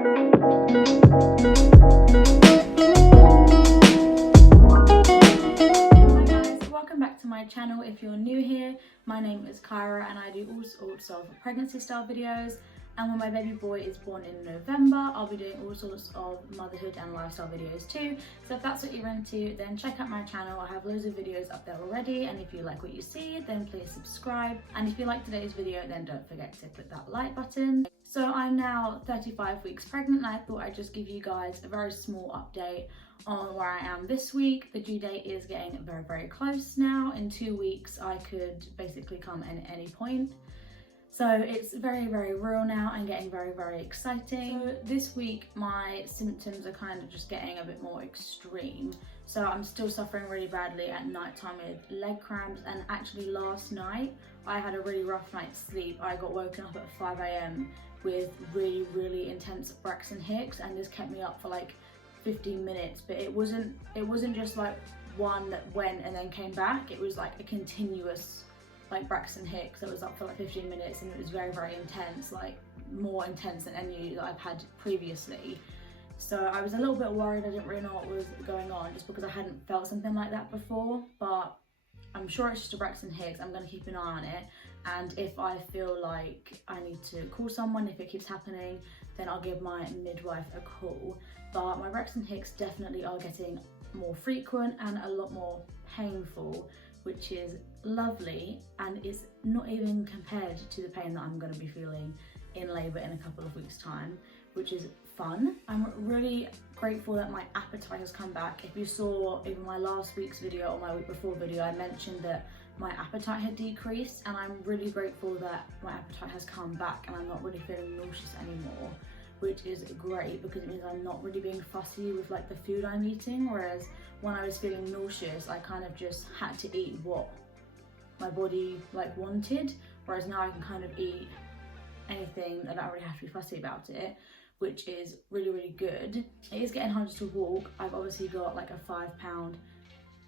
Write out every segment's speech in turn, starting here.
Welcome back to my channel. If you're new here, my name is Kyra and I do all sorts of pregnancy style videos, and when my baby boy is born in November, I'll be doing all sorts of motherhood and lifestyle videos too. So if that's what you're into, then check out my channel. I have loads of videos up there already, and if you like what you see, then please subscribe, and if you like today's video, then don't forget to click that like button. So I'm now 35 weeks pregnant, and I thought I'd just give you guys a very small update on where I am this week. The due date is getting very, very close now. In 2 weeks, I could basically come in at any point. So it's very, very real now and getting very, very exciting. So this week, my symptoms are kind of just getting a bit more extreme. So I'm still suffering really badly at night time with leg cramps, and actually last night, I had a really rough night's sleep. I got woken up at 5 AM with really, really intense Braxton Hicks, and this kept me up for like 15 minutes, but it wasn't just like one that went and then came back. It was like a continuous like Braxton Hicks that was up for like 15 minutes, and it was very, very intense, like more intense than any that I've had previously. So I was a little bit worried. I didn't really know what was going on just because I hadn't felt something like that before, but I'm sure it's just a Braxton Hicks. I'm going to keep an eye on it, and if I feel like I need to call someone if it keeps happening, then I'll give my midwife a call. But my Braxton Hicks definitely are getting more frequent and a lot more painful, which is lovely, and it's not even compared to the pain that I'm going to be feeling in labour in a couple of weeks' time, which is fun. I'm really grateful that my appetite has come back. If you saw even my last week's video or my week before video, I mentioned that my appetite had decreased, and I'm really grateful that my appetite has come back and I'm not really feeling nauseous anymore, which is great because it means I'm not really being fussy with like the food I'm eating. Whereas when I was feeling nauseous, I kind of just had to eat what my body like wanted, whereas now I can kind of eat anything and I don't really have to be fussy about it, which is really, really good. It is getting harder to walk. I've obviously got like a 5-pound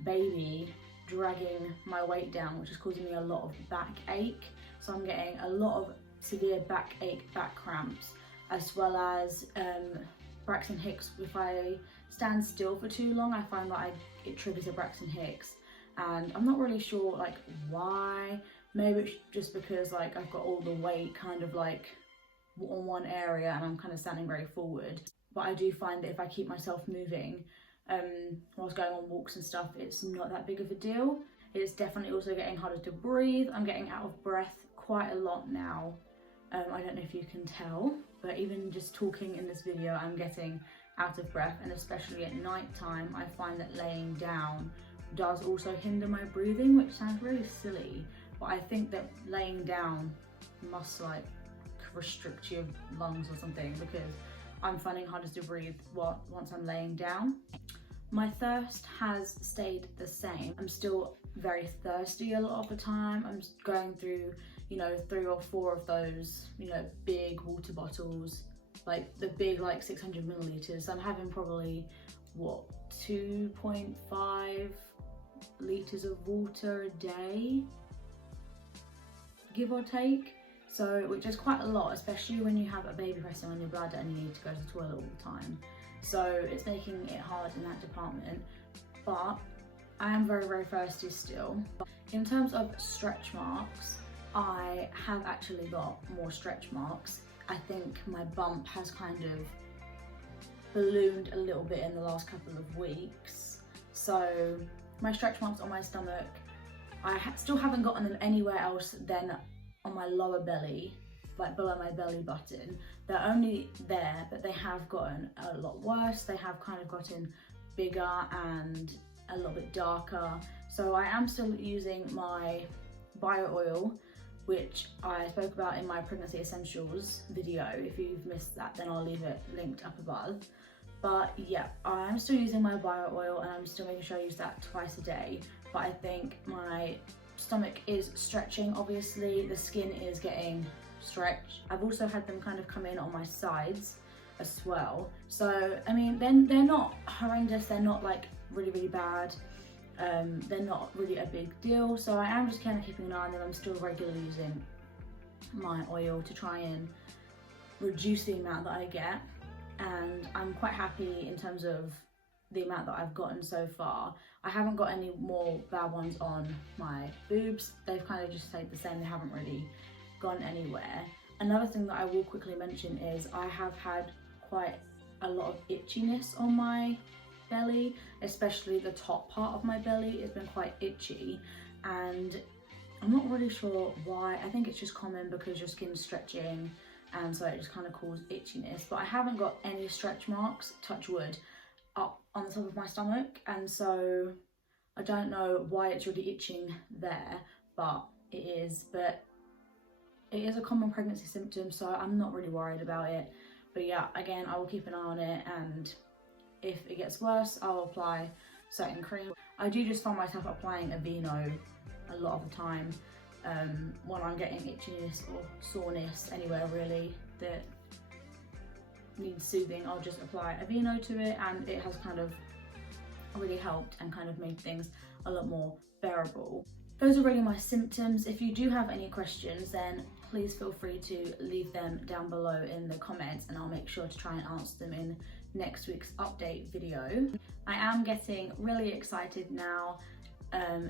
baby dragging my weight down, which is causing me a lot of backache. So I'm getting a lot of severe backache, back cramps, as well as Braxton Hicks. If I stand still for too long, I find that it triggers a Braxton Hicks, and I'm not really sure like why. Maybe it's just because like I've got all the weight kind of like on one area and I'm kind of standing very forward. But I do find that if I keep myself moving whilst going on walks and stuff, it's not that big of a deal. It's definitely also getting harder to breathe. I'm getting out of breath quite a lot now. I don't know if you can tell, but even just talking in this video, I'm getting out of breath, and especially at night time, I find that laying down does also hinder my breathing, which sounds really silly, but I think that laying down must like restrict your lungs or something, because I'm finding harder to breathe once I'm laying down. My thirst has stayed the same. I'm still very thirsty a lot of the time. I'm just going through, you know, 3 or 4 of those, you know, big water bottles, like the big like 600 milliliters. I'm having probably what, 2.5 liters of water a day, give or take. So, which is quite a lot, especially when you have a baby pressing on your bladder and you need to go to the toilet all the time. So it's making it hard in that department, but I am very, very thirsty still. In terms of stretch marks, I have actually got more stretch marks. I think my bump has kind of ballooned a little bit in the last couple of weeks. So my stretch marks on my stomach, I still haven't gotten them anywhere else than on my lower belly, like below my belly button. They're only there, but they have gotten a lot worse. They have kind of gotten bigger and a little bit darker. So I am still using my bio oil, which I spoke about in my pregnancy essentials video. If you've missed that, then I'll leave it linked up above. But yeah, I am still using my bio oil, and I'm still making sure I use that twice a day. But I think my stomach is stretching. Obviously the skin is getting stretched. I've also had them kind of come in on my sides as well. So I mean, they're not horrendous, they're not like really, really bad. They're not really a big deal. So I am just kind of keeping an eye on them. I'm still regularly using my oil to try and reduce the amount that I get. and I'm quite happy in terms of the amount that I've gotten so far. I haven't got any more bad ones on my boobs. They've kind of just stayed the same. They haven't really gone anywhere. Another thing that I will quickly mention is I have had quite a lot of itchiness on my belly, especially the top part of my belly. It's been quite itchy, and I'm not really sure why. I think it's just common because your skin's stretching, and so it just kind of causes itchiness. But I haven't got any stretch marks, touch wood, up on the top of my stomach, and so I don't know why it's really itching there, but it is. But it is a common pregnancy symptom, so I'm not really worried about it. But yeah, again, I will keep an eye on it, and if it gets worse, I'll apply certain cream. I do just find myself applying Aveeno a lot of the time when I'm getting itchiness or soreness anywhere really that needs soothing. I'll just apply Aveeno to it, and it has kind of really helped and kind of made things a lot more bearable. Those are really my symptoms. If you do have any questions, then please feel free to leave them down below in the comments, and I'll make sure to try and answer them in next week's update video. I am getting really excited now.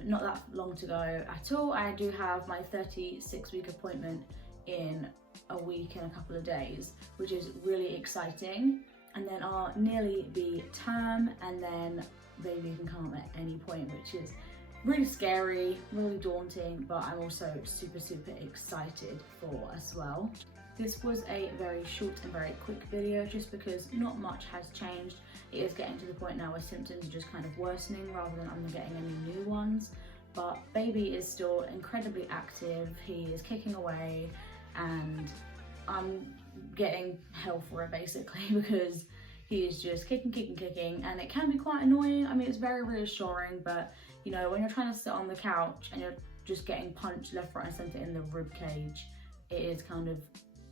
Not that long to go at all. I do have my 36-week appointment in a week and a couple of days, which is really exciting. And then I'll nearly be term, and then baby can come at any point, which is really scary, really daunting, but I'm also super excited for as well. This was a very short and very quick video just because not much has changed. It is getting to the point now where symptoms are just kind of worsening rather than I'm getting any new ones. But baby is still incredibly active, he is kicking away, and I'm getting hell for it basically because he is just kicking, and it can be quite annoying. I mean, it's very reassuring, but you know, when you're trying to sit on the couch and you're just getting punched left, right and centre in the rib cage, it is kind of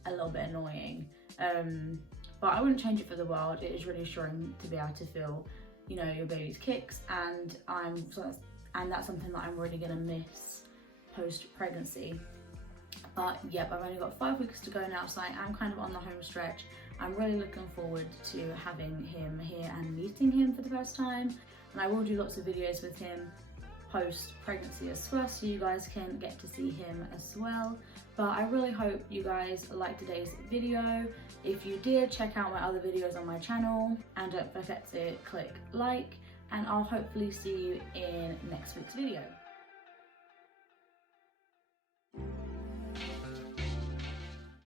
a little bit annoying. But I wouldn't change it for the world. It is really reassuring to be able to feel, you know, your baby's kicks, and that's something that I'm really gonna miss post-pregnancy. But yep, I've only got 5 weeks to go now, so I am kind of on the home stretch. I'm really looking forward to having him here and meeting him for the first time. And I will do lots of videos with him post-pregnancy as well, so you guys can get to see him as well. But I really hope you guys liked today's video. If you did, check out my other videos on my channel, and don't forget to click like, and I'll hopefully see you in next week's video.